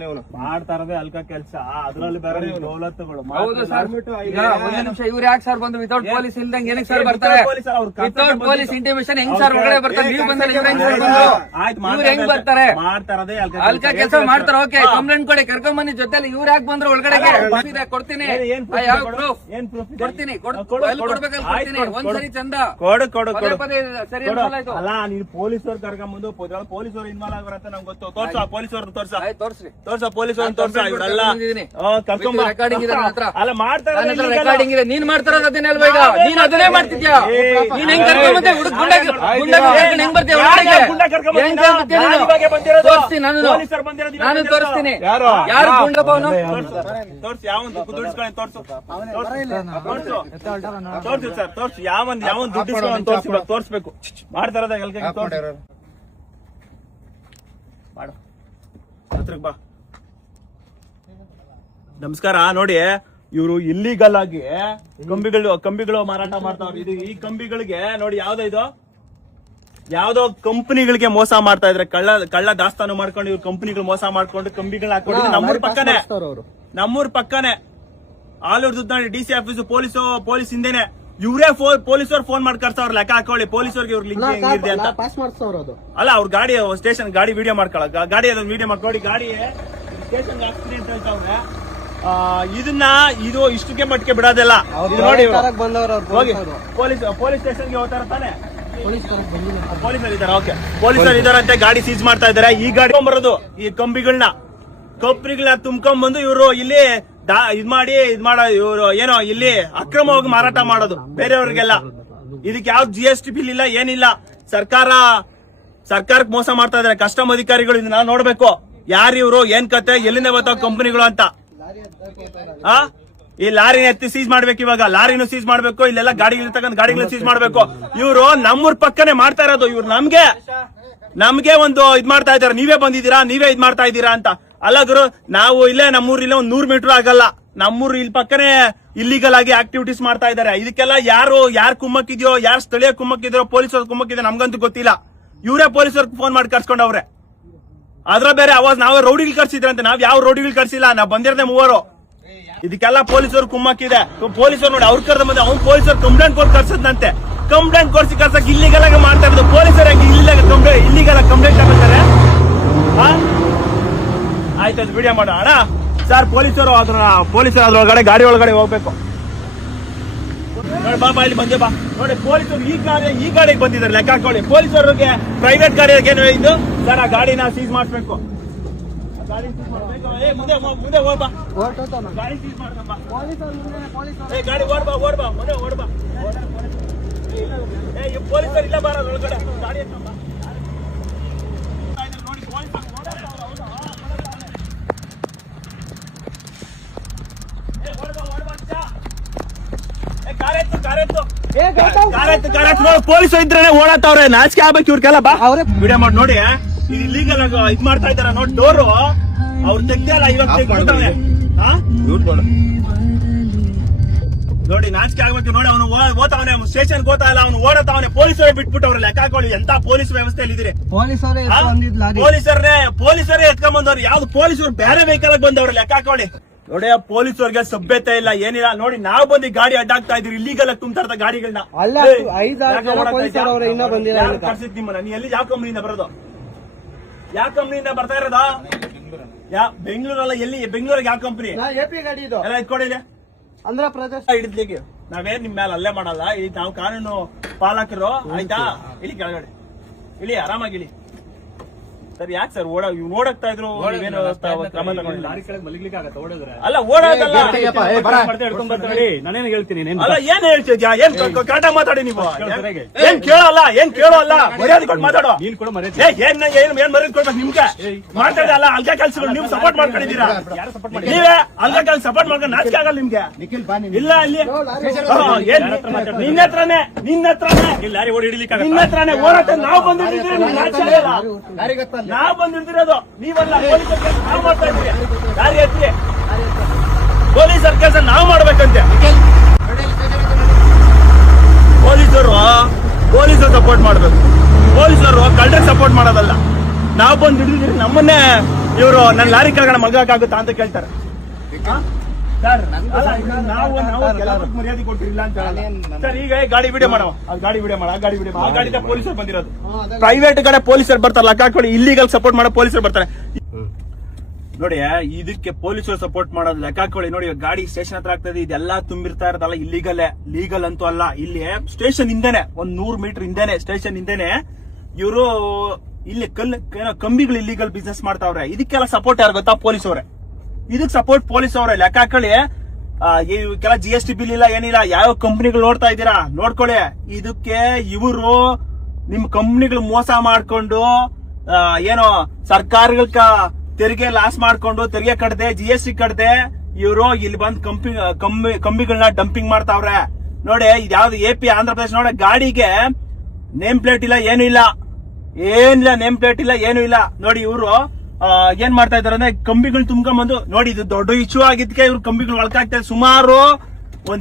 ಮಾಡ್ತಾ ಇರೋದೇ ಅಲ್ಕ ಕೆಲಸ, ಅದ್ರಲ್ಲಿ ಬೇರೆ ಸವಲತ್ತುಗಳು. ಹೌದು ಸರ್. ಈಗ ಒಂದೇ ನಿಮಿಷ, ಇವ್ರು ಯಾಕೆ ಸರ್ ಬಂದು ವಿತೌಟ್ ಪೊಲೀಸ್ ಇಲ್ದಂಗೆ ಏನಕ್ಕೆ ಸರ್ ಬರ್ತಾರೆ? ವಿತೌಟ್ ಪೊಲೀಸ್ ಇಂಟಿಮೇಷನ್ ಹೆಂಗ್ ಸರ್ ಒಳಗಡೆ ಬರ್ತಾರೆ? ನೀವು ಬಂದ್ರೆ ಇವ್ರು ಹೆಂಗ್ ಸರ್ ಬಂದ್ರು? ಇವ್ರು ಹೆಂಗ್ ಬರ್ತಾರೆ? ಮಾಡ್ತಾ ಇರೋದೇ ಅಲ್ಕ ಕೆಲಸ ಮಾಡ್ತಾರೆ. ಓಕೆ, ಕಂಪ್ಲೇಂಟ್ ಕೊಡಿ, ಕರ್ಕೊಂಡ್ ಬನ್ನಿ ಜೊತೆಲಿ. ಇವ್ರು ಯಾಕೆ ಬಂದ್ರು ಒಳಗಡೆಗೆ? ಕೊಡ್ತೀನಿ, ಕೊಡ್ತೀನಿ, ಕೊಡ್ಬೇಕಲ್ಲಿ ಒಂದ್ಸರಿ ಚಂದ ಕೊಡು. ಪದೇ ಸರಿ ಅಲ್ಲ, ನೀನು ಪೊಲೀಸರು ಕರ್ಕೊಂಡ್ಬಂದು ಪೊಲೀಸರು ಇನ್ವಾಲ್ವ್ ಆಗಿರತ್ತೆ ನಮ್ಗೆ ಗೊತ್ತು. ತೋರ್ಸ ಪೊಲೀಸರು, ತೋರ್ಸ ಪೊಲೀಸರು, ತೋರ್ಸ. ಇವರೆಲ್ಲ ರೆಕಾರ್ಡಿಂಗ್ ಇದೆ ನನ್ನ ಹತ್ರ. ಅಲ್ಲ ಮಾಡ್ತಾ ರೆಕಾರ್ಡಿಂಗ್ ಇದೆ. ನೀನ್ ಮಾಡ್ತಾರೋದು ಅದನ್ನೇ ಅಲ್ವಾ? ಈಗ ನೀನ್ ಅದನ್ನೇ ಮಾಡ್ತಿದ್ಯಾ? ನೀನ್ ಹೆಂಗ್ ಕರ್ಕೊಂಡ್ಬಂದೆ? ಹೆಂಗ್ ಬರ್ತೀಯ ಒಳಗಡೆ? ತೋರಿಸ್ತೀನಿ, ನಾನು ತೋರಿಸ್ತೀನಿ. ಯಾರು ಗುಂಡಪ್ಪ ಅವನು? ತೋರ್ಸು, ಯಾವೊಂದು ದುಡ್ಡಿಸ್ಕೊಳ್ಳಿ, ತೋರ್ಸು ಸರ್, ತೋರ್ಸು. ಯಾವೊಂದು ದುಡ್ಡಿಸ್ಕೊಳ್ಳಿ ತೋರ್ಸ್ಬೇಕು. ಮಾಡ್ತಾ ಇರೋದ ಮಾಡು. ಹತ್ರಕ್ ಬಾ. ನಮಸ್ಕಾರ. ನೋಡಿ, ಇವರು ಇಲ್ಲಿಗಲ್ ಆಗಿ ಕಂಬಿಗಳು ಮಾರಾಟ ಮಾಡ್ತಾವ್ರು. ಇದು ಈ ಕಂಬಿಗಳಿಗೆ ನೋಡಿ, ಯಾವ್ದೋ ಕಂಪನಿಗಳಿಗೆ ಮೋಸ ಮಾಡ್ತಾ ಇದ್ರೆ, ಕಳ್ಳ ದಾಸ್ತಾನು ಮಾಡ್ಕೊಂಡು ಇವ್ರು ಕಂಪನಿಗಳು ಮೋಸ ಮಾಡ್ಕೊಂಡು ಕಂಬಿಗಳನ್ನ ಹಾಕೊಂಡಿದ್ರು. ನಮ್ಮೂರ್ ಪಕ್ಕನೆ ಆಲೂರ್ ದುಡ್ಡು DC ಆಫೀಸು ಪೊಲೀಸ್ ಹಿಂದೆನೆ ಇವರೇ ಪೊಲೀಸರು ಫೋನ್ ಮಾಡಿ ಕರ್ಸವ್ರ. ಲೆಕ್ಕ ಹಾಕೊಳ್ಳಿ ಪೊಲೀಸರಿಗೆ ಇವ್ರ ಲಿಂಕ್ ಹೆಂಗಿದೆ ಅಂತ. ಅಲ್ಲ, ಅವ್ರ ಗಾಡಿ ಸ್ಟೇಷನ್ ಗಾಡಿ ವಿಡಿಯೋ ಮಾಡ್ಕೊಳ್ಳ, ಗಾಡಿ ಅದನ್ನ ವಿಡಿಯೋ ಮಾಡ್ಕೊಳ್ಳಿ. ಗಾಡಿ ಸ್ಟೇಷನ್ ಹಾಕ್ತೀನಿ ಅಂತ ಹೇಳ್ತಾವ್ರೆ. ಇದು ಇಷ್ಟಕ್ಕೆ ಮಟ್ಟಿಗೆ ಬಿಡೋದಿಲ್ಲ. ನೋಡಿ, ಹೋಗಿ ಪೊಲೀಸ್ ಸ್ಟೇಷನ್ಗೆ ಹೋಗ್ತಾರ ತಾನೆ? ಪೊಲೀಸರು ಇದಾರೆ. ಓಕೆ, ಪೊಲೀಸರು ಇದಾರಂತೆ. ಗಾಡಿ ಸೀಜ್ ಮಾಡ್ತಾ ಇದಾರೆ. ಈ ಗಾಡಿ ಬರೋದು ಈ ಕಂಬಿಗಳನ್ನ ತುಂಬ್ಕೊಂಡ್ ಬಂದು ಇವರು ಇಲ್ಲಿ ಇದ್ ಇವರು ಏನೋ ಇಲ್ಲಿ ಅಕ್ರಮವಾಗಿ ಮಾರಾಟ ಮಾಡೋದು ಬೇರೆಯವ್ರಿಗೆಲ್ಲ. ಇದಕ್ಕೆ ಯಾವ್ದು GST ಬಿಲ್ ಇಲ್ಲ, ಏನಿಲ್ಲ. ಸರ್ಕಾರಕ್ಕೆ ಮೋಸ ಮಾಡ್ತಾ ಇದಾರೆ. ಕಸ್ಟಮ್ ಅಧಿಕಾರಿಗಳು ಇದನ್ನ ನೋಡ್ಬೇಕು. ಯಾರು ಇವ್ರು, ಏನ್ ಕತೆ, ಎಲ್ಲಿಂದ ಬರ್ತಾವ ಕಂಪನಿಗಳು ಅಂತ. ಈ ಲಾರಿನ ಎತ್ತಿ ಸೀಜ್ ಮಾಡ್ಬೇಕು. ಇವಾಗ ಲಾರಿನೂ ಸೀಜ್ ಮಾಡ್ಬೇಕು. ಇಲ್ಲೆಲ್ಲ ಗಾಡಿಗಳು ತಗೊಂಡ್ ಗಾಡಿಗಳನ್ನ ಸೀಜ್ ಮಾಡ್ಬೇಕು. ಇವ್ರು ನಮ್ಮೂರ್ ಪಕ್ಕನೆ ಮಾಡ್ತಾ ಇರೋದು. ಇವ್ರು ನಮ್ಗೆ ಒಂದು ಇದ್ ಮಾಡ್ತಾ ಇದಾರೆ. ನೀವೇ ಬಂದಿದ್ದೀರಾ, ನೀವೇ ಇದ್ ಮಾಡ್ತಾ ಇದ್ದೀರಾ ಅಂತ. ಅಲ್ಲ ಗುರು, ನಾವು ಇಲ್ಲೇ ನಮ್ಮೂರಿಲ್ಲ 100 ಮೀಟರ್ ಆಗಲ್ಲ. ನಮ್ಮೂರು ಇಲ್ಲಿ ಪಕ್ಕನೆ ಇಲ್ಲಿಗಲ್ ಆಗಿ ಆಕ್ಟಿವಿಟೀಸ್ ಮಾಡ್ತಾ ಇದಾರೆ. ಇದಕ್ಕೆಲ್ಲ ಯಾರು ಕುಮ್ಮಕ್ಕಿದ್ಯೋ, ಯಾರು ಸ್ಥಳೀಯ ಕುಮ್ಮಕ್ಕಿದ್ಯೋ, ಪೊಲೀಸರು ಕುಮ್ಮಕ್ಕಿದ್ಯೋ ನಮ್ಗಂತೂ ಗೊತ್ತಿಲ್ಲ. ಇವರೇ ಪೊಲೀಸರಿಗೆ ಫೋನ್ ಮಾಡಿ ಕರ್ಸ್ಕೊಂಡವ್ರೆ. ಅದ್ರ ಬೇರೆ ಅವಾಜ್ ನಾವೇ ರೌಡಿಗಳು ಕರ್ಸಿದ್ರಂತೆ. ನಾವ್ ಯಾವ ರೌಡಿಗಳು ಕರ್ಸಿಲ್ಲ, ನಾವ್ ಬಂದಿರದೆ 3. ಇದಕ್ಕೆಲ್ಲ ಪೊಲೀಸರು ಕುಮ್ಮಕ್ಕಿದೆ. ಪೊಲೀಸರು ನೋಡಿ, ಅವ್ರ ಕರೆದ ಮುಂದೆ ಅವ್ನು ಪೊಲೀಸರು ಕಂಪ್ಲೇಂಟ್ ಕೊಟ್ಟು ಕರ್ಸದಂತೆ. ಕಂಪ್ಲೇಂಟ್ ಕೊಡ್ಸಿ ಕರ್ಸಕ್ ಇಲ್ಲಿಗಲ್ ಆಗಿ ಮಾಡ್ತಾ ಇರೋದು. ಪೊಲೀಸರು ಇಲ್ಲಿಗಲ್ ಕಂಪ್ಲೇಂಟ್ ಆಗ್ತಾರೆ. ಆಯ್ತು, ವಿಡಿಯೋ ಮಾಡೋ ಅಣ್ಣ. ಸರ್, ಪೊಲೀಸರು ಅದ್ರೊಳಗಡೆ ಗಾಡಿ ಒಳಗಡೆ ಹೋಗ್ಬೇಕು. ನೋಡಿ ಬಾಬಾ, ಇಲ್ಲಿ ಬಂದೆ ಬಾ. ನೋಡಿ, ಪೊಲೀಸರು ಈ ಗಾಡಿಗೆ ಬಂದಿದ್ದಾರೆ. ಲೆಕ್ಕ ಹಾಕೊಳ್ಳಿ. ಪೊಲೀಸರಿಗೆ ಪ್ರೈವೇಟ್ ಗಾಡಿಗೆ ಏನು ಇದು ಸರ್? ಆ ಗಾಡಿನ ಸೀಸ್ ಮಾಡಿಸ್ಬೇಕು. ಮುಂದೆ ಹೋಗ್ಬಾ. ಗಾಡಿ ಸೀಸ್ ಮಾಡ್ಕೊಂಬ. ಗಾಡಿ ಓಡ್ಬಾ ಪೊಲೀಸರು ಇಲ್ಲ ಬಾರ ಒಳಗಡೆ. ಗಾಡಿ ನೋಡಿ, ಪೊಲೀಸರು ಇದ್ರೆ ಓಡಾತವ್ರೆ. ನಾಚಿಕೆ ಆಗ್ಬೇಕು ಇವ್ರಿಗೆಲ್ಲ. ಬಾ, ವಿಡಿಯೋ ಮಾಡಿ. ನೋಡಿ, ಇದು ಇಲ್ಲೀಗಲ್ ಇದ್ ಮಾಡ್ತಾ ಇದಾರ. ನೋಡಿ, ಡೋರು ಅವ್ರು ತೆಗ್ದಲ್ಲ. ಇವಾಗ ನೋಡಿ, ನಾಚಿಕೆ ಆಗ್ಬೇಕು. ನೋಡಿ, ಅವನು ಓದ್ತಾವನೆ, ಸ್ಟೇಷನ್ ಓದ್ತಾ ಇಲ್ಲ, ಅವನು ಓಡತಾವನೆ. ಪೊಲೀಸರೇ ಬಿಟ್ಬಿಟ್ಟವ್ರೆ. ಲೆಕ್ಕ ಹಾಕೊಳ್ಳಿ, ಎಂತ ಪೊಲೀಸ್ ವ್ಯವಸ್ಥೆಯಲ್ಲಿ ಇದ್ದೀರಿ. ಪೊಲೀಸರೇ ಎತ್ಕೊಂಡ್ ಬಂದವ್ರು. ಯಾವ್ದು ಪೊಲೀಸರು ಬೇರೆ ವೆಹಿಕಲ್ ಬಂದವ್ರು. ಲೆಕ್ಕ ಹಾಕೊಳ್ಳಿ. ನೋಡಿ, ಪೊಲೀಸರಿಗೆ ಸಭ್ಯತೆ ಇಲ್ಲ, ಏನಿಲ್ಲ. ನೋಡಿ, ನಾವು ಬಂದು ಗಾಡಿ ಅಡ್ಡಾಗ್ತಾ ಇದೀವಿ. ಇಲ್ಲಿಗೆಲ್ಲ ತುಂಬ್ತಾ ಇರ್ತ ಗಾಡಿಗಳನ್ನ. ಕರ್ಸಿದ್ ನಿಮ್ಮನ್ನ. ನೀ ಎಲ್ಲಿ ಯಾವ ಕಂಪ್ನಿಯಿಂದ ಬರೋದು? ಯಾವ ಕಂಪ್ನಿಯಿಂದ ಬರ್ತಾ ಇರೋದಾ? ಬೆಂಗಳೂರಲ್ಲ. ಎಲ್ಲಿ ಬೆಂಗಳೂರಿಗೆ ಯಾವ ಕಂಪ್ನಿ? ಎಲ್ಲ ಇಟ್ಕೊಂಡಿಲ್ಲ. ಹಿಡಿದ್ಲಿಕ್ಕೆ ನಾವೇನ್ ನಿಮ್ ಮೇಲೆ ಅಲ್ಲೇ ಮಾಡಲ್ಲ. ನಾವು ಕಾನೂನು ಪಾಲಕರು. ಆಯ್ತಾ? ಇಲ್ಲಿ ಕೆಳಗಡೆ ಇಳಿ, ಆರಾಮಾಗಿ ಇಳಿ. ಸರ್, ಯಾಕೆ ಸರ್ ಓಡಾಗ್ತಾ ಇದ್ರು? ಅಲ್ಲ, ಓಡೋದಲ್ಲ. ನಾನೇನು ಹೇಳ್ತೀನಿ? ಅಲ್ಲ, ಏನ್ ಹೇಳ್ತಿದ್ಯಾ? ಏನ್ ಕರೆಕ್ಟಾಗಿ ಮಾತಾಡಿ. ನೀವು ಏನ್ ಕೇಳೋಲ್ಲ. ಮರ್ಯಾದೆ ಕೊಟ್ಟು ಮಾತಾಡೋ. ಏನ್ ಮರ್ಯಾದೆ ಕೊಡ್ಬೇಕು ನಿಮ್ಗೆ? ಮಾತಾಡಲ್ಲ. ಅಲ್ಗ ಕೆಲ್ಸಗಳು ನೀವು ಸಪೋರ್ಟ್ ಮಾಡ್ಕೊಂಡಿದ್ದೀರಾ. ನೀವೇ ಅಲ್ಗ ಕೆಲ್ಸ ಸಪೋರ್ಟ್ ಮಾಡ್ಕೊಂಡು ನಾಚಿಕೆ ಆಗಲ್ಲ ನಿಮ್ಗೆ? ಇಲ್ಲ, ಅಲ್ಲಿ ನಿನ್ನ ಹತ್ರನೇ ಓಡಾಟ. ನಾವು ಬಂದಿರ್ತಿರೋದು ನೀವಲ್ಲ. ನಾವು ಮಾಡ್ತಾ ಇದ್ವಿ. ಯಾರು ಎತ್ತಿ ಪೊಲೀಸರ ಕೆಲಸ ನಾವು ಮಾಡ್ಬೇಕಂತೆ. ಪೊಲೀಸರು ಸಪೋರ್ಟ್ ಮಾಡ್ಬೇಕು. ಪೊಲೀಸರು ಕಳ್ಳರಿಗೆ ಸಪೋರ್ಟ್ ಮಾಡೋದಲ್ಲ. ನಾವು ಬಂದು ಹಿಡಿದಿದ್ರೆ ನಮ್ಮನ್ನೇ ಇವರು ನನ್ನ ಲಾರಿ ಕೆಳಗಡೆ ಮಗಕ್ಕಾಗುತ್ತಾ ಅಂತ ಕೇಳ್ತಾರೆ. ಸರ್, ಅಲ್ಲ, ನಾವು ಎಲ್ಲದಕ್ಕೂ ಮರ್ಯಾದೆ ಕೊಟ್ಟಿಲ್ಲ ಅಂತ ಹೇಳಲ್ಲ ಸರ್. ಈಗ ಗಾಡಿ ವಿಡಿಯೋ ಮಾಡೋ, ಗಾಡಿ ವಿಡಿಯೋ ಮಾಡ, ಗಾಡಿ ವಿಡಿಯೋ ಆ ಗಾಡಿದ ಪೊಲೀಸರು ಬಂದಿರೋದು. ಪ್ರೈವೇಟ್ ಕಡೆ ಪೊಲೀಸರು ಬರ್ತಾರೆ, ಲೆಕ್ಕ ಹಾಕೊಳ್ಳಿ. ಇಲ್ಲಿಗಲ್ ಸಪೋರ್ಟ್ ಮಾಡೋ ಪೊಲೀಸರು ಬರ್ತಾರೆ ನೋಡಿ. ಇದಕ್ಕೆ ಪೊಲೀಸರು ಸಪೋರ್ಟ್ ಮಾಡೋದು ಲೆಕ್ಕ ಹಾಕೊಳ್ಳಿ. ನೋಡಿ, ಗಾಡಿ ಸ್ಟೇಷನ್ ಹತ್ರ ಆಗ್ತದೆ, ಇದೆಲ್ಲ ತುಂಬಿರ್ತಾ ಇರೋದಲ್ಲ ಇಲ್ಲಿಗಲ್ಲೇ. ಲೀಗಲ್ ಅಂತೂ ಅಲ್ಲ. ಇಲ್ಲಿ ಸ್ಟೇಷನ್ ಹಿಂದೆನೆ, 100 ಮೀಟರ್ ಹಿಂದೆನೆ, ಸ್ಟೇಷನ್ ಹಿಂದೆನೆ ಇವರು ಇಲ್ಲಿ ಕಂಬಿಗಳು ಇಲ್ಲಿಗಲ್ ಬಿಸ್ನೆಸ್ ಮಾಡ್ತಾವ್ರೆ. ಇದಕ್ಕೆಲ್ಲ ಸಪೋರ್ಟ್ ಯಾರು ಗೊತ್ತಾ? ಪೊಲೀಸವ್ರೆ. ಇದಕ್ ಸಪೋರ್ಟ್ ಪೊಲೀಸ್ ಅವರೇ. ಲೆಕ್ಕ ಹಾಕೊಳ್ಳಿ. ಕೆಲ GST ಬಿಲ್ ಇಲ್ಲ, ಏನಿಲ್ಲ. ಯಾವ ಕಂಪ್ನಿಗಳು ನೋಡ್ತಾ ಇದ್ದೀರಾ ನೋಡ್ಕೊಳ್ಳಿ. ಇದಕ್ಕೆ ಇವರು ನಿಮ್ ಕಂಪ್ನಿಗಳು ಮೋಸ ಮಾಡ್ಕೊಂಡು ಏನೋ ಸರ್ಕಾರಗಳ ತೆರಿಗೆ ಲಾಸ್ ಮಾಡ್ಕೊಂಡು, ತೆರಿಗೆ ಕಟ್ಟದೆ, GST ಕಟ್ಟದೆ ಇವರು ಇಲ್ಲಿ ಬಂದ್ ಕಂಬಿಗಳನ್ನ ಡಂಪಿಂಗ್ ಮಾಡ್ತಾವ್ರೆ ನೋಡಿ. ಇದ್ಯಾವ್ದು AP ಆಂಧ್ರ ಪ್ರದೇಶ ನೋಡಿ. ಗಾಡಿಗೆ ನೇಮ್ ಪ್ಲೇಟ್ ಇಲ್ಲ, ಏನು ಇಲ್ಲ, ಏನಿಲ್ಲ. ನೇಮ್ ಪ್ಲೇಟ್ ಇಲ್ಲ, ಏನು ಇಲ್ಲ. ನೋಡಿ ಇವರು ಏನ್ ಮಾಡ್ತಾ ಇದಾರೆ ಅಂದ್ರೆ ಕಂಬಿಗಳು ತುಂಬ್ಕೊಂಡ್ಬಂದು ನೋಡಿ. ಇದು ದೊಡ್ಡ ಇಶ್ಯೂ ಆಗಿದ್ದಕ್ಕೆ ಇವ್ರು ಕಂಬಿಗಳು ಒಳಕಾಗ್ತಾ ಇದೆ. ಸುಮಾರು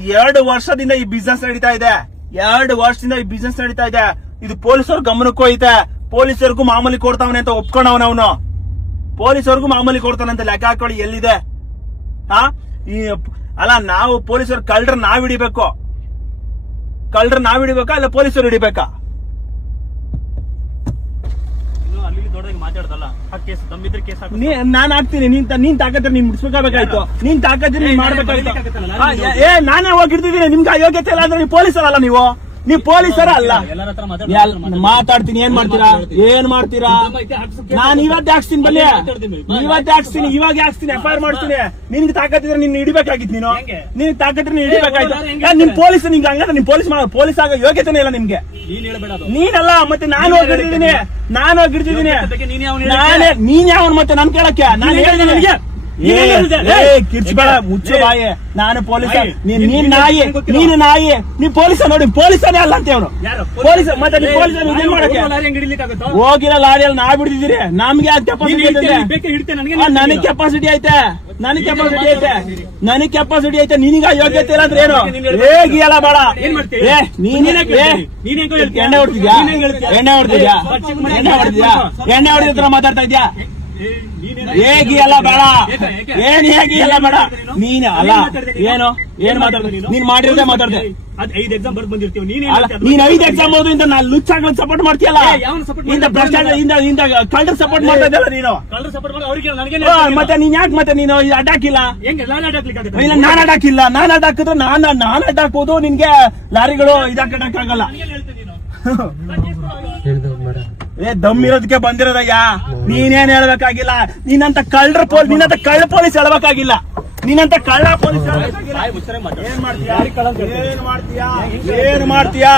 2 ವರ್ಷದಿಂದ ಈ ಬಿಸ್ನೆಸ್ ನಡೀತಾ ಇದೆ. 2 ವರ್ಷದಿಂದ ಈ ಬಿಸ್ನೆಸ್ ನಡೀತಾ ಇದೆ. ಇದು ಪೊಲೀಸರು ಗಮನಕ್ಕೂ ಐತೆ. ಪೊಲೀಸರಿಗೂ ಮಾಮೂಲಿ ಕೊಡ್ತಾವನೆ ಅಂತ ಒಪ್ಕೊಂಡವನ ಅವನು. ಪೊಲೀಸರಿಗೂ ಮಾಮೂಲಿ ಕೊಡ್ತಾನಂತ ಲೆಕ್ಕ ಹಾಕೊಳ್ಳಿ. ಎಲ್ಲಿದೆ ಅಲ್ಲ, ನಾವು ಪೊಲೀಸರು ಕಳ್ಳರ ನಾವ್ ಹಿಡಿಬೇಕಾ, ಅಲ್ಲ ಪೊಲೀಸರು ಹಿಡಿಬೇಕಾ? ನಾನ್ ಹಾಕ್ತೀನಿ. ನೀನ್ ತಾಕತ್ರ ನೀನ್ ಮುಡ್ಸ್ಬೇಕಾಯ್ತು. ನೀನ್ ತಾಕತ್ರ ನೀನ್ ಮಾಡ್ಬೇಕಾಯ್ತು. ನಾನೇ ಹೋಗಿ ಹಿಡ್ದಿದ್ದೀನಿ. ನಿಮ್ಗೆ ಅಯೋಗ್ಯತೆ ಇಲ್ಲ ಅಂದ್ರೆ ನೀವು ಪೊಲೀಸರಲ್ಲ. ನೀವು ಪೊಲೀಸರ ಅಲ್ಲ. ಮಾತಾಡ್ತೀನಿ. ಏನ್ ಮಾಡ್ತೀರಾ? ನಾನು ಇವತ್ತೇ ಹಾಕ್ಸ್ತೀನಿ. ಬನ್ನಿ, ಇವತ್ತೇ ಹಾಕ್ಸ್ತೀನಿ. ಇವಾಗ ಹಾಕ್ಸ್ತೀನಿ. FIR ಮಾಡ್ತೀನಿ. ನಿನ್ಗೆ ತಾಕತ್ತಿದ್ರೆ ನಿನ್ನ ಹಿಡಿಬೇಕಾಗಿತ್ತು. ನಿನ್ಗೆ ತಾಕತ್ರ ನೀನ್ ಹಿಡಿಬೇಕಾಯ್ತು. ನಿಮ್ ಪೊಲೀಸ್ ನಿಮ್ಗೆ ಹಂಗಂದ್ರೆ ನಿಮ್ ಪೊಲೀಸ್ ಆಗ ಯೋಗ್ಯತೆನೇ ಇಲ್ಲ ನಿಮ್ಗೆ. ನೀನಲ್ಲ ಮತ್ತೆ ನಾನು ಹೋಗಿ ಹಿಡಿದಿದ್ದೀನಿ. ನೀನ್ ಯಾವ ಮತ್ತೆ ನನ್ ಕೇಳಕ್ಕೆ? ನಾನು ಹೇಳಿದೆ ನನಗೆ ಕಿರ್ಚ್ಬೇಡ, ಮುಚ್ಚು ಬಾಯಿ. ನಾನು ಪೊಲೀಸ, ನೀನ್ ನಾಯಿ, ನೀ ಪೊಲೀಸ. ನೋಡಿ, ಪೊಲೀಸನೇ ಅಲ್ಲ ಅಂತ ಅವನು. ಪೊಲೀಸ ಮತ್ತೆ ನೀನ್ ಪೊಲೀಸ ಏನ್ ಮಾಡಕ್ಕೆ ಹೋಗಿಲ್ಲ. ಲಾರಿಯಲ್ಲಿ ನಾವ್ ಬಿಡ್ತಿದ್ದೀರಿ. ನಮ್ಗೆ ನನಗ್ ಕೆಪಾಸಿಟಿ ಐತೆ. ನನಗ್ ಕೆಪಾಸಿಟಿ ಐತೆ. ನಿನಗ ಯೋಗ್ಯತೆ ಇಲ್ಲ ಅಂದ್ರೆ ಏನು? ಹೇಗಿಯಲ್ಲ ಬೇಡ. ಎಣ್ಣೆ ಹೊಡೆದಿದ್ರ ಮಾತಾಡ್ತಾ ಇದ್ಯಾ? ಹೇಗಿಯಲ್ಲ ಬೇಡ. ಹೇಗಿಯಲ್ಲ ಬೇಡ. ನೀನ್ ಅಲ್ಲ ಏನ್ ಮಾತಾಡ್ತೀನಿ? ನೀನ್ ಮಾಡಿರೋದೇ ಮಾತಾಡ್ದೆ. ನೀನ್ 5 ಎಕ್ಸಾಮ್ ಓದ್ರಿಂದ ನಾನು ಲುಚ್ಚಾಗ ಸಪೋರ್ಟ್ ಮಾಡ್ತೀಯಲ್ಲ. ಕಳ್ಳರ್ ಸಪೋರ್ಟ್ ಮಾಡ್ತಾ ಇದ್ದಲ್ಲ ನೀನು. ಮತ್ತೆ ನೀನ್ ಯಾಕೆ ಮತ್ತೆ ನೀನು ಅಡ್ಡಾಕಿಲ್ಲ? ಇಲ್ಲ, ನಾನ್ ಅಡ್ಡಾಕಿಲ್ಲ. ನಾನ್ ಅಡ್ಡಾಕಿದ್ರೆ ನಾನ್ ಅಡ್ಡಾಕೋದು. ನಿನ್ಗೆ ಲಾರಿಗಳು ಇದಾಕಕ್ಕಾಗಲ್ಲ. ದಮ್ ಇರೋದಕ್ಕೆ ಬಂದಿರೋದಯ್ಯ. ನೀನೇನ್ ಹೇಳ್ಬೇಕಾಗಿಲ್ಲ. ನಿನ್ನಂತ ಕಳ್ಳ ಪೊಲೀಸ್ ಹೇಳ್ಬೇಕಾಗಿಲ್ಲ. ನೀನಂತ ಕಳ್ಳ ಪೊಲೀಸ್ ಏನು ಮಾಡ್ತೀಯಾ?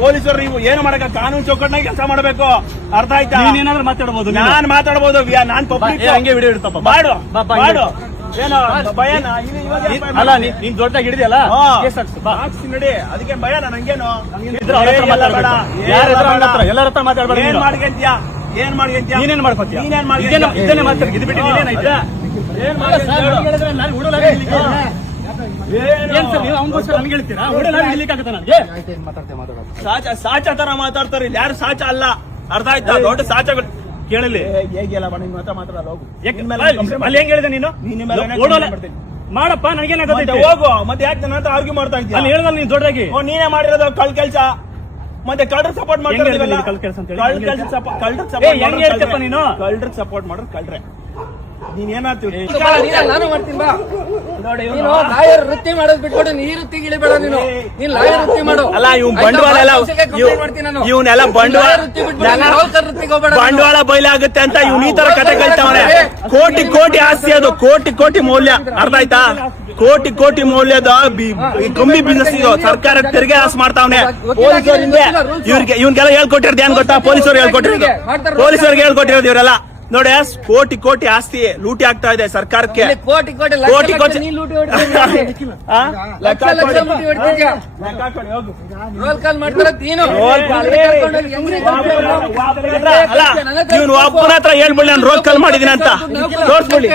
ಪೊಲೀಸರು ನೀವು ಏನು ಮಾಡಕ? ಕಾನೂನು ಚೌಕಟ್ಟಿನಾಗ ಕೆಲಸ ಮಾಡಬೇಕು. ಅರ್ಥ ಆಯ್ತಾ? ಏನಾದ್ರು ಮಾತಾಡಬಹುದು. ನಾನ್ ಮಾತಾಡಬಹುದು. ನಾನ್ ಪಬ್ಲಿಕ್ ಹಂಗೆ ವಿಡಿಯೋ ಇಡ್ತಪ್ಪ. ಮಾಡು. ಏನೋ ಭಯನಾ? ಅಲ್ಲ, ನೀನ್ ದೊಡ್ಡದಾಗಿ ಹಿಡಿದಿಯಲ್ಲ, ಹಾಕ್ಸ್ತೀನಿ ನಡಿ. ಅದಕ್ಕೆ ಭಯ ನಂಗೇನು? ಎಲ್ಲರ ಹತ್ರ ಮಾತಾಡ್ಬಾರ್ದು. ಏನ್ ಮಾಡ್ಕೊಂತೀಯ? ನೀನೇನ್ ಮಾಡ್ಕೊತೀಯ? ಇದನ್ನೇ ಮಾತಾಡಿ. ಇದು ಬಿಟ್ಟು ನೀನೇನಾಯ್ತಾ? ಸಾಚ ತರ ಮಾತಾಡ್ತಾರೆ. ಯಾರು ಸಾಚ ಅಲ್ಲ. ಅರ್ಥ ಆಯ್ತಾ? ದೊಡ್ಡ ಸಾಚಗಳು ಕೇಳಲಿ. ಹೇಗಿಲ್ಲ ಮಾತಾಡಲ್ಲ. ಹೋಗು. ಅಲ್ಲಿ ಹೆಂಗ್ ಹೇಳಿದೆ ನೀನು? ಮಾಡಪ್ಪ, ನನಗೇನಾಗುತ್ತೆ? ಹೋಗು. ಮತ್ತೆ ಯಾಕೆ ನನ್ನ ಹತ್ರ ಆರ್ಗ್ಯೂ ಮಾಡ್ತಾ ಇದ್ದೀಯ? ಅಲ್ಲಿ ಹೇಳಿದಲ್ಲ ನೀನ್ ದೊಡ್ಡದಾಗಿ. ನೀನೇ ಮಾಡಿರೋದು ಕಳ್ ಕೆಲ್ಸ. ಮತ್ತೆ ಕಳ್ಳರ್ ಸಪೋರ್ಟ್ ಮಾಡ್ತಾರೆ. ನೀನು ಕಳ್ಳರ್ ಸಪೋರ್ಟ್ ಮಾಡೋರು ಕಳ್ರೆ. ನೀನ್ ಏನಾಗ್ತೀವಿ? ನಾನು ಮಾಡ್ತೀನಿ ಬಾ. ನೀನು ಲಾಯರ್ ವೃತ್ತಿ ಮಾಡೋದ್ ಬಿಟ್ಬಿಟ್ಟು ನೀ ವೃತ್ತಿಗೆ ಇಳಿಬೇಡ. ನೀನ್ ಲಾಯರ್ ವೃತ್ತಿ ಮಾಡು. ಅಲ್ಲ, ಬಂಡವಾಳ ಇವನೆಲ್ಲ ಬಂಡವಾಳ ಬಯಲಾಗುತ್ತೆ ಅಂತ ಇವ್ನ ಈ ತರ ಕತೆ ಕಲ್ತವನೆ. ಕೋಟಿ ಆಸ್ತಿ ಅದು. ಕೋಟಿ ಮೌಲ್ಯ. ಅರ್ಥ ಆಯ್ತಾ? ಕೋಟಿ ಮೌಲ್ಯದ ಕಂಬಿ ಬಿಸ್ನೆಸ್ ಇದು. ಸರ್ಕಾರ ತೆರಿಗೆ ಆಸ್ ಮಾಡ್ತಾವನೆ. ಪೊಲೀಸರಿಂದ ಇವ್ನಿಗೆಲ್ಲ ಹೇಳ್ಕೊಟ್ಟಿರೋದು ಏನ್ ಗೊತ್ತಾ? ಪೊಲೀಸರು ಹೇಳ್ಕೊಟ್ಟಿರೋದು ಇವರೆಲ್ಲ. ನೋಡಿ, ಕೋಟಿ ಆಸ್ತಿ ಲೂಟಿ ಆಗ್ತಾ ಇದೆ ಸರ್ಕಾರಕ್ಕೆ. ಕೋಟಿ ಇವ್ನು ಒಬ್ಬನ ಹತ್ರ ಹೇಳ್ಬಿಡಿ ನಾನು ರೋಲ್ ಕಾಲ್ ಮಾಡಿದೀನಿ ಅಂತ ತೋರ್ಸ್ಬಿಡಿ.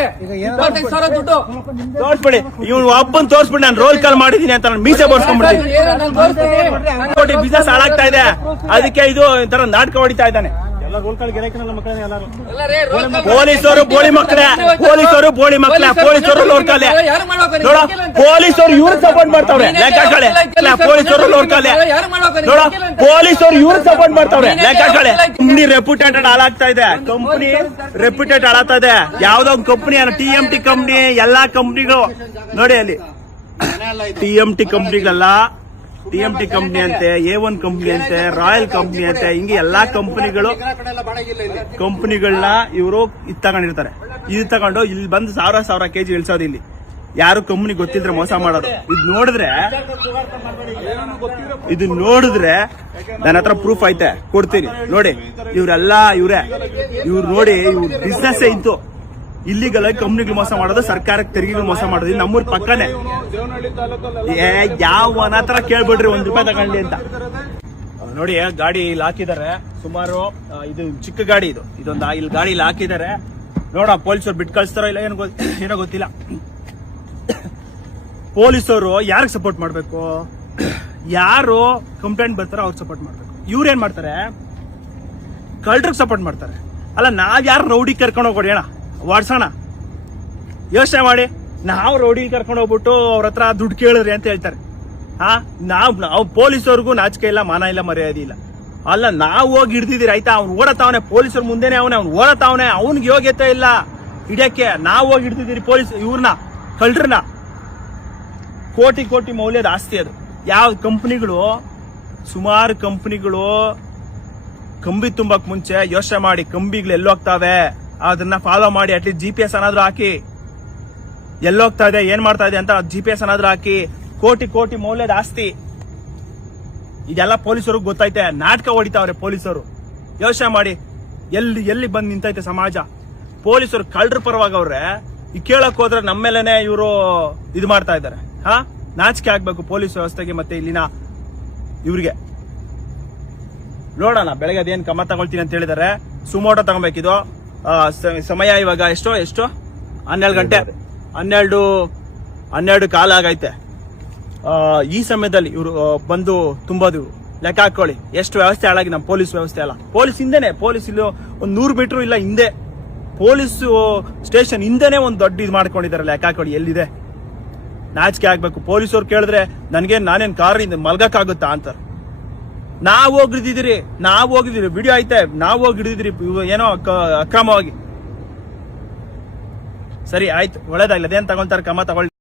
ಇವ್ನು ಒಬ್ಬನ್ ತೋರ್ಸ್ಬಿಡಿ ನಾನು ರೋಲ್ ಕಾಲ್ ಮಾಡಿದೀನಿ ಅಂತ ಮೀಸೆ ಬೋರ್ಸ್ಕೊಂಡ್ಬಿಡ್ತೀನಿ. ಕೋಟಿ ಬಿಸ್ನೆಸ್ ಹಾಳಾಗ್ತಾ ಇದೆ. ಅದಕ್ಕೆ ಇದು ತರ ನಾಟಕ ಹೊಡಿತಾ ಇದ್ದಾನೆ. ಪೊಲೀಸರು ಬೋಳಿ ಮಕ್ಕಳೇ, ಪೊಲೀಸರು ಬೋಳಿ ಮಕ್ಕಳೇ, ಪೊಲೀಸರು ಲೋಡ್ಕಲೆ ನೋಡ, ಪೊಲೀಸರು ಇವ್ರು ಸಪೋರ್ಟ್ ಮಾಡ್ತಾವ್ರೆ ಲೆಕ್ಕಗಳೇ, ಪೊಲೀಸರು ಲೋಡ್ಕಲೆ ನೋಡ, ಪೊಲೀಸರು ಇವ್ರು ಸಪೋರ್ಟ್ ಮಾಡ್ತಾವ್ರೆ ಲೆಕ್ಕಗಳೇ. ಕಂಪ್ನಿ ರೆಪ್ಯೂಟೇಟೆಡ್ ಹಾಳಾಗ್ತಾ ಇದೆ, ಕಂಪ್ನಿ ರೆಪ್ಯೂಟೆಡ್ ಹಾಳಾಗ್ತಾ ಇದೆ. ಯಾವ್ದೋ ಒಂದು ಕಂಪ್ನಿ TMT ಕಂಪ್ನಿ, ಎಲ್ಲಾ ಕಂಪ್ನಿಗಳು ನೋಡಿ ಅಲ್ಲಿ TMT ಕಂಪ್ನಿಗಳಲ್ಲ, TMT ಕಂಪ್ನಿ ಅಂತೆ, A1 ಕಂಪ್ನಿ ಅಂತೆ, ರಾಯಲ್ ಕಂಪ್ನಿ ಅಂತೆ, ಹಿಂಗೆ ಎಲ್ಲಾ ಕಂಪ್ನಿಗಳನ್ನ ಇವರು ಇದು ತಗೊಂಡಿರ್ತಾರೆ. ಇದು ತಗೊಂಡು ಇಲ್ಲಿ ಬಂದು ಸಾವಿರ ಕೆಜಿ ಇಳಿಸೋದು. ಇಲ್ಲಿ ಯಾರು ಕಂಪ್ನಿ ಗೊತ್ತಿದ್ರೆ ಮೋಸ ಮಾಡೋದು. ಇದು ನೋಡಿದ್ರೆ ನನ್ನ ಹತ್ರ ಪ್ರೂಫ್ ಐತೆ, ಕೊಡ್ತೀನಿ ನೋಡಿ. ಇವ್ರೆಲ್ಲಾ ಇವ್ರು ನೋಡಿ, ಇವ್ರ ಬಿಸ್ನೆಸ್ ಇಂತು ಇಲ್ಲಿಗಲ್ ಕಂಪ್ನಿಗಳು ಮೋಸ ಮಾಡೋದು, ಸರ್ಕಾರಕ್ಕೆ ತೆರಿಗೆಗಳು ಮೋಸ ಮಾಡೋದು. ನಮ್ಮೂರ್ ಪಕ್ಕನೆ ಯಾವ ಹತ್ರ ಕೇಳ್ಬಿಡ್ರಿ ₹1 ತಗೊಂಡ್ಲಿ ಅಂತ. ನೋಡಿ ಗಾಡಿ ಇಲ್ಲಿ ಹಾಕಿದ್ದಾರೆ ಸುಮಾರು. ಇದು ಚಿಕ್ಕ ಗಾಡಿ, ಇದೊಂದು ಇಲ್ಲಿ ಗಾಡಿ ಇಲ್ಲಿ ಹಾಕಿದ್ದಾರೆ. ನೋಡ ಪೊಲೀಸರು ಬಿಟ್ಟು ಕಳಿಸ್ತಾರೋ ಇಲ್ಲ ಏನೋ ಗೊತ್ತಿಲ್ಲ. ಪೊಲೀಸರು ಯಾರಿಗೆ ಸಪೋರ್ಟ್ ಮಾಡ್ಬೇಕು? ಯಾರು ಕಂಪ್ಲೇಂಟ್ ಬರ್ತಾರೋ ಅವ್ರಿಗೆ ಸಪೋರ್ಟ್ ಮಾಡ್ಬೇಕು. ಇವ್ರೇನ್ ಮಾಡ್ತಾರೆ? ಕಳ್ಳರಿಗೆ ಸಪೋರ್ಟ್ ಮಾಡ್ತಾರೆ. ಅಲ್ಲ, ನಾವ್ ಯಾರು ರೌಡಿ ಕರ್ಕೊಂಡು ಹೋಗೋಣ ವಾಡ್ಸೋಣ? ಯೋಚನೆ ಮಾಡಿ. ನಾವು ರೌಡಿ ಕರ್ಕೊಂಡು ಹೋಗ್ಬಿಟ್ಟು ಅವ್ರ ಹತ್ರ ದುಡ್ಡು ಕೇಳಿದ್ರಿ ಅಂತ ಹೇಳ್ತಾರೆ. ನಾವು ಪೊಲೀಸವ್ರಿಗೂ ನಾಚಿಕೆ ಇಲ್ಲ, ಮಾನ ಇಲ್ಲ, ಮರ್ಯಾದೆ ಇಲ್ಲ. ಅಲ್ಲ, ನಾವು ಹೋಗಿ ಹಿಡ್ದಿದ್ದೀರಿ ಆಯ್ತಾ? ಅವ್ನು ಓಡತಾವನೆ, ಪೊಲೀಸರು ಮುಂದೆನೆ ಅವ್ನು ಓಡತಾವನೆ, ಅವ್ನಿಗೆ ಯೋಗ್ಯತೆ ಇಲ್ಲ ಹಿಡಿಯಕ್ಕೆ. ನಾವು ಹೋಗಿ ಹಿಡ್ದಿದ್ದೀರಿ ಪೊಲೀಸ್ ಇವ್ರನ್ನ, ಕಳ್ಳರನ್ನ. ಕೋಟಿ ಮೌಲ್ಯದ ಆಸ್ತಿ ಅದು. ಯಾವ ಕಂಪ್ನಿಗಳು, ಸುಮಾರು ಕಂಪ್ನಿಗಳು ಕಂಬಿ ತುಂಬಕ್ ಮುಂಚೆ ಯೋಚನೆ ಮಾಡಿ ಕಂಬಿಗಳು ಎಲ್ಲೋಗ್ತಾವೆ ಅದನ್ನ ಫಾಲೋ ಮಾಡಿ. ಅಟ್ಲೀಸ್ಟ್ GPS ಅನ್ನಾದ್ರೂ ಹಾಕಿ, ಎಲ್ಲೋಗ್ತಾ ಇದೆ, ಏನ್ ಮಾಡ್ತಾ ಇದೆ ಅಂತ GPS ಅನ್ನಾದ್ರೂ ಹಾಕಿ. ಕೋಟಿ ಮೌಲ್ಯದ ಆಸ್ತಿ ಇದೆಲ್ಲ ಪೊಲೀಸರಿಗೆ ಗೊತ್ತೈತೆ. ನಾಟಕ ಹೊಡಿತಾವ್ರೆ ಪೊಲೀಸರು. ಯೋಚನೆ ಮಾಡಿ, ಎಲ್ಲಿ ಬಂದು ನಿಂತೈತೆ ಸಮಾಜ. ಪೊಲೀಸರು ಕಳ್ಳರ ಪರವಾಗವ್ರೆ. ಈ ಕೇಳಕ್ ಹೋದ್ರೆ ನಮ್ಮೇಲೆನೆ ಇವರು ಇದು ಮಾಡ್ತಾ ಇದ್ದಾರೆ. ನಾಚಿಕೆ ಆಗ್ಬೇಕು ಪೊಲೀಸ್ ವ್ಯವಸ್ಥೆಗೆ ಮತ್ತೆ ಇಲ್ಲಿನ ಇವ್ರಿಗೆ. ನೋಡೋಣ ಬೆಳಗ್ಗೆ ಅದೇನ್ ಕ್ರಮ ತಗೊಳ್ತೀನಿ ಅಂತ ಹೇಳಿದಾರೆ. ಸುಮೋಟೋ ತಗೊಬೇಕಿದು. ಸಮಯ ಇವಾಗ ಎಷ್ಟು 12 ಗಂಟೆ, 12 ಕಾಲ ಆಗೈತೆ. ಈ ಸಮಯದಲ್ಲಿ ಇವರು ಬಂದು ತುಂಬೋದು. ಲೆಕ್ಕ ಹಾಕೊಳ್ಳಿ ಎಷ್ಟು ವ್ಯವಸ್ಥೆ ಹಾಳಾಗಿ. ನಮ್ಮ ಪೊಲೀಸ್ ವ್ಯವಸ್ಥೆ ಅಲ್ಲ, ಪೊಲೀಸ್ ಹಿಂದೆನೆ, ಪೊಲೀಸ್ ಇಲ್ಲಿ 100 ಮೀಟರ್ ಇಲ್ಲ ಹಿಂದೆ, ಪೊಲೀಸ್ ಸ್ಟೇಷನ್ ಹಿಂದೆನೆ ಒಂದು ದೊಡ್ಡ ಇದು ಮಾಡ್ಕೊಂಡಿದ್ದಾರೆ. ಲೆಕ್ಕ ಹಾಕೊಳ್ಳಿ ಎಲ್ಲಿದೆ. ನಾಚಿಕೆ ಆಗ್ಬೇಕು. ಪೊಲೀಸವ್ರು ಕೇಳಿದ್ರೆ ನಾನೇನ್ ಕಾರಿಂದ ಮಲ್ಗಕ್ಕಾಗುತ್ತಾ ಅಂತಾರೆ. ನಾವು ಹೋಗಿದ್ದೀರಿ ವಿಡಿಯೋ ಐತೆ, ನಾವು ಹೋಗಿ ಹಿಡಿದಿದ್ರಿ ಏನೋ ಅಕ್ರಮವಾಗಿ. ಸರಿ ಆಯ್ತು, ಒಳ್ಳೇದಾಗ್ಲಿ. ಅದೇನ್ ತಗೊಂತಾರೆ ಕ್ರಮ ತಗೊಳ್ಳಿ.